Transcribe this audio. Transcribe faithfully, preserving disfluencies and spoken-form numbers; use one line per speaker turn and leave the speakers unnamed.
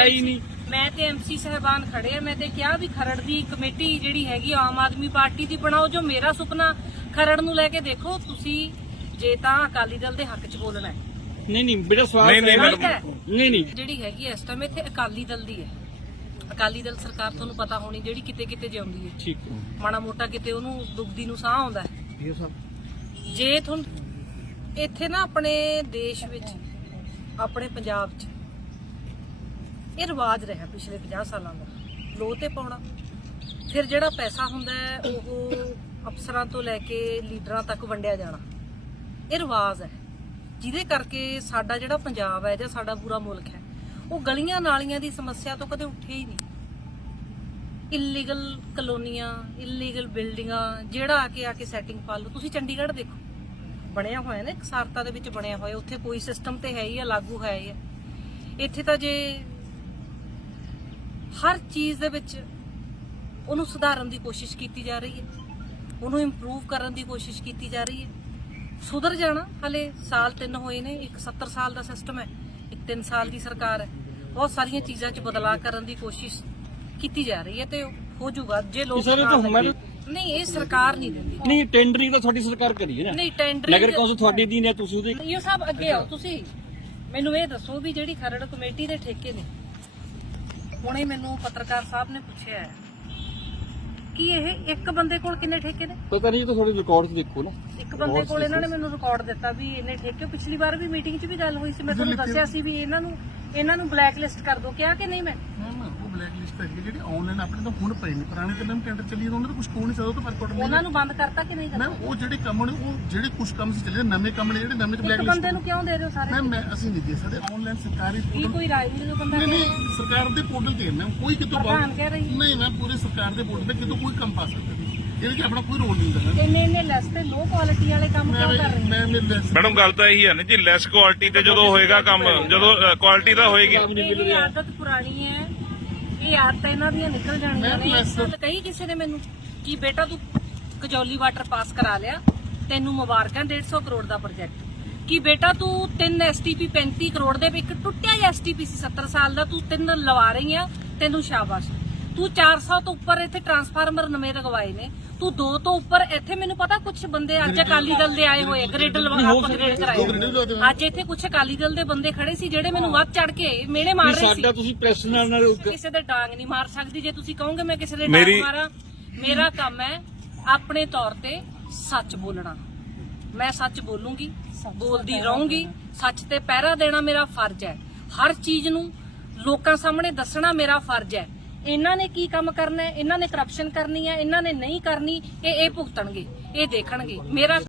ਆਈ ਨਹੀਂ।
ਮੈਂ ਤੇ ਐਮਸੀ ਸਾਹਿਬਾਨ ਖੜੇ ਆ, ਮੈਂ ਤੇ ਕਿਹਾ ਵੀ ਖਰੜ ਦੀ ਕਮੇਟੀ ਜਿਹੜੀ ਹੈਗੀ ਆਮ ਆਦਮੀ ਪਾਰਟੀ ਦੀ ਬਣਾਓ, ਜੋ ਮੇਰਾ ਸੁਪਨਾ ਖਰੜ ਨੂੰ ਲੈ ਕੇ ਦੇਖੋ ਤੁਸੀਂ, ਜੇ ਤਾਂ ਅਕਾਲੀ ਦਲ ਦੇ ਹੱਕ 'ਚ ਬੋਲਣਾ ਹੈ।
ਨਹੀਂ ਨਹੀਂ ਬੇਟਾ ਸਵਾਲ
ਨਹੀਂ ਨਹੀਂ ਮੈਡਮ
ਨਹੀਂ ਨਹੀਂ
ਜਿਹੜੀ ਹੈਗੀ ਇਸ ਟਾਈਮ ਇੱਥੇ ਅਕਾਲੀ ਦਲ ਦੀ ਹੈ, ਅਕਾਲੀ ਦਲ ਸਰਕਾਰ ਤੁਹਾਨੂੰ ਪਤਾ ਹੋਣੀ ਜਿਹੜੀ ਕਿਤੇ ਕਿਤੇ ਜਿਉਂਦੀ ਹੈ,
ਠੀਕ ਹੈ
ਮਾੜਾ ਮੋਟਾ ਕਿਤੇ ਉਹਨੂੰ ਦੁਖਦੀ ਨੂੰ ਸਾਹ ਆਉਂਦਾ ਹੈ। ਜੇ ਤੁਹਾਨੂੰ ਇੱਥੇ ਨਾ ਆਪਣੇ ਦੇਸ਼ ਵਿੱਚ ਆਪਣੇ ਪੰਜਾਬ 'ਚ ਇਹ ਰਿਵਾਜ ਰਿਹਾ ਪਿਛਲੇ ਪੰਜਾਹ ਸਾਲਾਂ ਦਾ ਲੋਹ ਤੇ ਪਾਉਣਾ, ਫਿਰ ਜਿਹੜਾ ਪੈਸਾ ਹੁੰਦਾ ਹੈ ਉਹ ਅਫਸਰਾਂ ਤੋਂ ਲੈ ਕੇ ਲੀਡਰਾਂ ਤੱਕ ਵੰਡਿਆ ਜਾਣਾ, ਇਹ ਰਿਵਾਜ ਹੈ ਜਿਹਦੇ ਕਰਕੇ ਸਾਡਾ ਜਿਹੜਾ ਪੰਜਾਬ ਹੈ ਜਾਂ ਸਾਡਾ ਪੂਰਾ ਮੁਲਕ ਹੈ ਉਹ ਗਲੀਆਂ ਨਾਲੀਆਂ ਦੀ ਸਮੱਸਿਆ ਤੋਂ ਕਦੇ ਉੱਠਿਆ ਹੀ ਨਹੀਂ। ਇਲੀਗਲ ਕਲੋਨੀਆਂ, ਇਲੀਗਲ ਬਿਲਡਿੰਗਾਂ, ਜਿਹੜਾ ਆ ਕੇ ਆ ਕੇ ਸੈਟਿੰਗ ਪਾ ਲਓ। ਤੁਸੀਂ ਚੰਡੀਗੜ੍ਹ ਦੇਖੋ, ਬਣਿਆ ਹੋਇਆ ਨਾ ਇਕਸਾਰਤਾ ਦੇ ਵਿੱਚ ਬਣਿਆ ਹੋਇਆ, ਉੱਥੇ ਕੋਈ ਸਿਸਟਮ ਤੇ ਹੈ ਹੀ ਆ, ਲਾਗੂ ਹੈ ਹੀ ਆ। ਇੱਥੇ ਤਾਂ ਜੇ ਹਰ ਚੀਜ਼ ਦੇ ਵਿੱਚ ਉਹਨੂੰ ਸੁਧਾਰਨ ਦੀ ਕੋਸ਼ਿਸ਼ ਕੀਤੀ ਜਾ ਰਹੀ ਹੈ, ਉਹਨੂੰ ਇੰਪਰੂਵ ਕਰਨ ਦੀ ਕੋਸ਼ਿਸ਼ ਕੀਤੀ ਜਾ ਰਹੀ ਹੈ। ਸੁਧਰ ਜਾਣਾ, ਹਲੇ ਸਾਲ ਤਿੰਨ ਹੋਏ ਨੇ, ਇੱਕ ਸੱਤਰ ਸਾਲ ਦਾ ਸਿਸਟਮ ਹੈ, ਇੱਕ ਤਿੰਨ ਸਾਲ ਦੀ ਸਰਕਾਰ ਹੈ। ਬਹੁਤ ਸਾਰੀਆਂ ਚੀਜ਼ਾਂ 'ਚ ਬਦਲਾਅ ਕਰਨ ਦੀ ਕੋਸ਼ਿਸ਼ ਕੀਤੀ ਜਾ ਰਹੀ ਹੈ ਤੇ ਹੋ ਜਾਊਗਾ ਜੇ ਲੋਕ ਨਹੀਂ, ਇਹ ਸਰਕਾਰ ਨਹੀਂ ਦਿੰਦੀ।
ਨਹੀਂ ਟੈਂਡਰਿੰਗ ਤਾਂ ਤੁਹਾਡੀ ਸਰਕਾਰ ਕਰੀ ਹੈ ਨਾ।
ਨਹੀਂ ਟੈਂਡਰਿੰਗ
ਨਗਰ ਕੌਂਸਲ ਤੁਹਾਡੀ ਦੀ ਨੇ, ਤੁਸੀਂ ਉਹਦੇ
ਇਹ ਸਭ ਅੱਗੇ ਆਓ। ਤੁਸੀਂ ਮੈਨੂੰ ਇਹ ਦੱਸੋ ਵੀ ਜਿਹੜੀ ਖਰੜ ਕਮੇਟੀ ਦੇ ਠੇਕੇ ਨੇ, ਹੁਣੇ ਮੈਨੂੰ ਪੱਤਰਕਾਰ ਸਾਹਿਬ ਨੇ ਪੁੱਛਿਆ ਹੈ ਕਿ ਇਹ ਇੱਕ ਬੰਦੇ ਕੋਲ ਕਿੰਨੇ ਠੇਕੇ ਨੇ।
ਪਤਾ ਨਹੀਂ, ਤਾਂ ਤੁਹਾਡੇ ਰਿਕਾਰਡ 'ਚ ਦੇਖੋ ਨਾ।
ਇੱਕ ਬੰਦੇ ਕੋਲ ਇਹਨਾਂ ਨੇ ਮੈਨੂੰ ਰਿਕਾਰਡ ਦਿੱਤਾ ਵੀ ਇਹਨੇ ਠੇਕੇ। ਪਿਛਲੀ ਵਾਰ ਵੀ ਮੀਟਿੰਗ 'ਚ ਵੀ ਗੱਲ ਹੋਈ ਸੀ, ਮੈਂ ਤੁਹਾਨੂੰ ਦੱਸਿਆ ਸੀ ਵੀ ਇਹਨਾਂ ਨੂੰ ਇਹਨਾਂ ਨੂੰ ਬਲੈਕ ਲਿਸਟ ਕਰ ਦੋ, ਕਿਹਾ ਕਿ ਨਹੀਂ। ਮੈਂ
ਉਹ ਬਲੈਕ ਲਿਸਟ ਹੈ ਜਿਹੜੀ ਆਨਲਾਈਨ ਆਪਣੇ ਤਾਂ ਹੁਣ ਪਈ ਨਹੀਂ, ਪੁਰਾਣੇ ਤੇ ਮੈਂ ਟੈਂਡਰ ਚੱਲੀ ਉਹਨਾਂ ਦਾ ਕੁਝ ਕੋਣ ਨਹੀਂ ਸਕਦਾ, ਤਾਂ ਪਰ
ਉਹਨਾਂ ਨੂੰ ਬੰਦ ਕਰਤਾ ਕਿ ਨਹੀਂ ਕਰਤਾ।
ਮੈਂ ਉਹ ਜਿਹੜੇ ਕੰਮ ਨੇ, ਉਹ ਜਿਹੜੇ ਕੁਝ ਕੰਮ ਸੀ ਚੱਲੇ ਨਵੇਂ ਕੰਮ ਨੇ, ਜਿਹੜੇ ਨਵੇਂ ਚ ਬਲੈਕ
ਇੱਕ
ਲਿਸਟ
ਬੰਦੇ ਨੂੰ ਕਿਉਂ ਦੇ ਰਹੇ ਹੋ ਸਾਰੇ?
ਮੈਂ ਮੈਂ ਅਸੀਂ ਨਹੀਂ ਦੇ ਸਕਦੇ ਆਨਲਾਈਨ ਸਰਕਾਰੀ
ਕੀ
ਪੋਰਟਲ।
ਕੋਈ ਰਾਜਨੀਤਿਕ ਬੰਦਾ
ਨਹੀਂ
ਕਹਿ
ਨਹੀਂ
ਰਿਹਾ?
ਸਰਕਾਰ ਦੇ ਪੋਰਟਲ ਤੇ ਮੈਂ ਕੋਈ ਕਿਤੋਂ
ਪ੍ਰਧਾਨ ਕਹਿ ਰਹੀ ਹੈ।
ਨਹੀਂ, ਮੈਂ ਪੂਰੇ ਸਰਕਾਰ ਦੇ ਪੋਰਟਲ ਤੇ ਕਿਤੋਂ ਕੋਈ ਕੰਮ ਪਾ ਸਕਦਾ, ਇਹਦੇ ਵਿੱਚ ਆਪਣਾ ਕੋਈ ਰੋਲ ਨਹੀਂ ਹੁੰਦਾ।
ਇੰਨੇ ਇੰਨੇ ਲੈਸ ਤੇ ਲੋ ਕੁਆਲਿਟੀ ਵਾਲੇ ਕੰਮ ਕਿਉਂ ਕਰ ਰਹੇ
ਮੈਂ ਮੈਂ
ਮੈਡਮ ਗੱਲ ਤਾਂ ਇਹੀ ਹੈ ਨਾ ਜੀ, ਲੈਸ ਕੁਆਲਿਟੀ ਤੇ ਜਦੋਂ ਹੋਏਗਾ ਕੰਮ, ਜਦੋਂ ਕੁਆਲਿਟੀ ਦਾ ਹੋਏਗੀ।
ਇਹ ਆਦਤ ਪੁਰਾਣੀ ਹੈ, ਇਹ ਆਦਤਾਂ ਇਹਨਾਂ ਦੀਆਂ ਨਿਕਲ ਜਾਣੀਆਂ ਨੇ। ਗੱਲ ਕਹੀ ਕਿਸੇ ਨੇ ਮੈਨੂੰ ਕਿ ਬੇਟਾ ਤੂੰ ਕਜੌਲੀ ਵਾਟਰ ਪਾਸ ਕਰਾ ਲਿਆ, ਤੈਨੂੰ ਮੁਬਾਰਕਾਂ, ਡੇਢ ਸੌ ਕਰੋੜ ਦਾ ਪ੍ਰੋਜੈਕਟ। ਕਿ ਬੇਟਾ ਤੂੰ ਤਿੰਨ ਐਸਟੀਪੀ ਪੈਂਤੀ ਕਰੋੜ ਦੇ ਇੱਕ ਟੁੱਟਿਆ ਹੀ ਐਸਟੀਪੀ ਸੀ ਸੱਤਰ ਸਾਲ ਦਾ, ਤੂੰ ਤਿੰਨ ਲਵਾ ਰਹੀ ਆ, ਤੈਨੂੰ ਸ਼ਾਬਾਸ਼। ਤੂੰ ਚਾਰ ਸੌ ਤੋਂ ਉੱਪਰ ਇੱਥੇ ਟਰਾਂਸਫਾਰਮਰ ਨਵੇਂ ਲਗਵਾਏ ਨੇ, ਤੂੰ ਦੋ ਤੋਂ ਉੱਪਰ ਇੱਥੇ ਮੈਨੂੰ ਪਤਾ ਕੁਝ ਬੰਦੇ ਅੱਜ ਅਕਾਲੀ ਦਲ ਦੇ ਆਏ ਹੋਏ, ਗ੍ਰਿਡ ਅਪਗ੍ਰੇਡ ਕਰਾਏ। ਅੱਜ ਇੱਥੇ ਕੁਝ ਅਕਾਲੀ ਦਲ ਦੇ ਬੰਦੇ ਖੜੇ ਸੀ ਜਿਹੜੇ ਮੈਨੂੰ ਵੱਧ ਚੜ ਕੇ ਮੇਲੇ ਮਾਰ ਰਹੇ ਸੀ।
ਸਾਡਾ ਤੁਸੀਂ ਪ੍ਰੈਸ ਨਾਲ ਨਾਲ
ਕਿਸੇ ਦੇ ਡਾਂਗ ਨਹੀਂ ਮਾਰ ਸਕਦੀ। ਜੇ ਤੁਸੀਂ ਕਹੋਗੇ ਮੈਂ ਕਿਸੇ ਦੇ ਡਾਂਗ ਮਾਰਾਂ, ਮੇਰਾ ਕੰਮ ਹੈ ਆਪਣੇ ਤੌਰ ਤੇ ਸੱਚ ਬੋਲਣਾ। ਮੈਂ ਸੱਚ ਬੋਲੂੰਗੀ, ਬੋਲਦੀ ਰਹੂੰਗੀ। ਸੱਚ ਤੇ ਪਹਿਰਾ ਦੇਣਾ ਮੇਰਾ ਫਰਜ਼ ਹੈ। ਹਰ ਚੀਜ਼ ਨੂੰ ਲੋਕਾਂ ਸਾਹਮਣੇ ਦੱਸਣਾ ਮੇਰਾ ਫਰਜ਼ ਹੈ। ਇਹਨਾਂ ਨੇ ਕੀ ਕੰਮ ਕਰਨਾ ਹੈ, ਇਹਨਾਂ ਨੇ ਕਰਪਸ਼ਨ ਕਰਨੀ ਹੈ, ਇਹਨਾਂ ਨੇ ਨਹੀਂ ਕਰਨੀ, ਇਹ ਇਹ ਭੁਗਤਣਗੇ, ਇਹ ਦੇਖਣਗੇ। ਮੇਰਾ